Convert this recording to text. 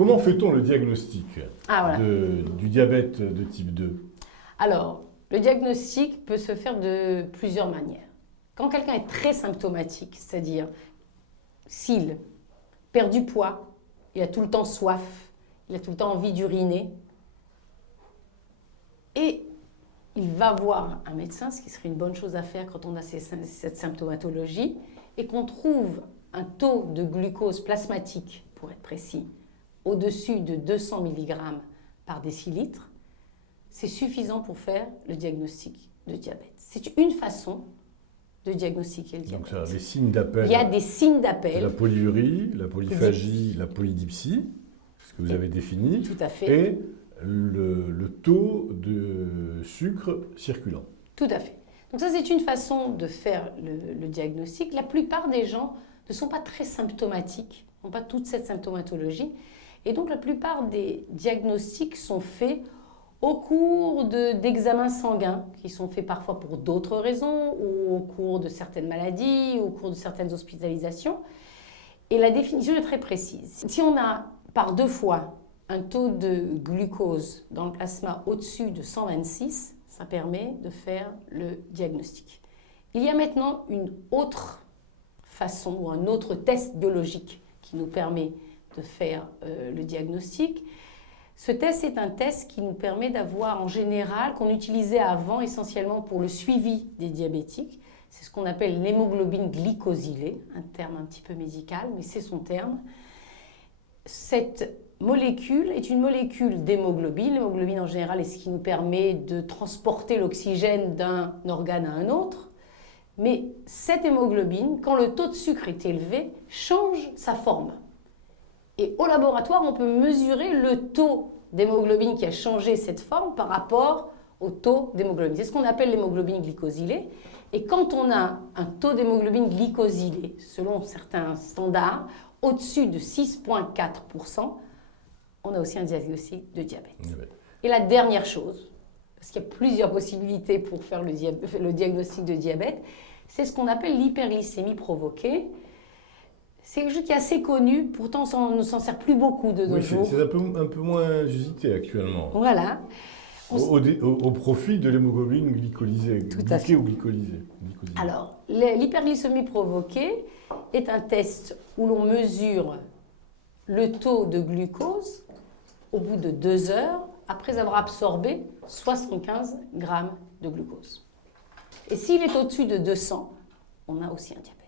Comment fait-on le diagnostic Voilà. du diabète de type 2? Alors, le diagnostic peut se faire de plusieurs manières. Quand quelqu'un est très symptomatique, c'est-à-dire s'il perd du poids, il a tout le temps soif, il a tout le temps envie d'uriner, et il va voir un médecin, ce qui serait une bonne chose à faire quand on a cette symptomatologie, et qu'on trouve un taux de glucose plasmatique, pour être précis, au-dessus de 200 mg par décilitre, c'est suffisant pour faire le diagnostic de diabète. C'est une façon de diagnostiquer le diabète. Donc ça a des signes d'appel. Il y a des signes d'appel. La polyurie, la polyphagie, la polydipsie, ce que vous avez défini. Tout à fait. Et le taux de sucre circulant. Tout à fait. Donc ça, c'est une façon de faire le diagnostic. La plupart des gens ne sont pas très symptomatiques, n'ont pas toute cette symptomatologie. Et donc la plupart des diagnostics sont faits au cours d'examens sanguins, qui sont faits parfois pour d'autres raisons, ou au cours de certaines maladies, ou au cours de certaines hospitalisations. Et la définition est très précise. Si on a par 2 fois un taux de glucose dans le plasma au-dessus de 126, ça permet de faire le diagnostic. Il y a maintenant une autre façon, ou un autre test biologique qui nous permet de faire le diagnostic. Ce test est un test qui nous permet d'avoir en général, qu'on utilisait avant essentiellement pour le suivi des diabétiques. C'est ce qu'on appelle l'hémoglobine glycosylée, un terme un petit peu médical, mais c'est son terme. Cette molécule est une molécule d'hémoglobine. L'hémoglobine en général est ce qui nous permet de transporter l'oxygène d'un organe à un autre. Mais cette hémoglobine, quand le taux de sucre est élevé, change sa forme. Et au laboratoire, on peut mesurer le taux d'hémoglobine qui a changé cette forme par rapport au taux d'hémoglobine. C'est ce qu'on appelle l'hémoglobine glycosylée. Et quand on a un taux d'hémoglobine glycosylée, selon certains standards, au-dessus de 6,4%, on a aussi un diagnostic de diabète. Et la dernière chose, parce qu'il y a plusieurs possibilités pour faire le diagnostic de diabète, c'est ce qu'on appelle l'hyperglycémie provoquée. C'est quelque chose qui est assez connu, pourtant on ne s'en sert plus beaucoup de nos jours. C'est un peu moins usité actuellement. Voilà. Au profit de l'hémoglobine glycosylée, glyquée ou glycosylée. Alors, l'hyperglycémie provoquée est un test où l'on mesure le taux de glucose au bout de 2 heures après avoir absorbé 75 grammes de glucose. Et s'il est au-dessus de 200, on a aussi un diabète.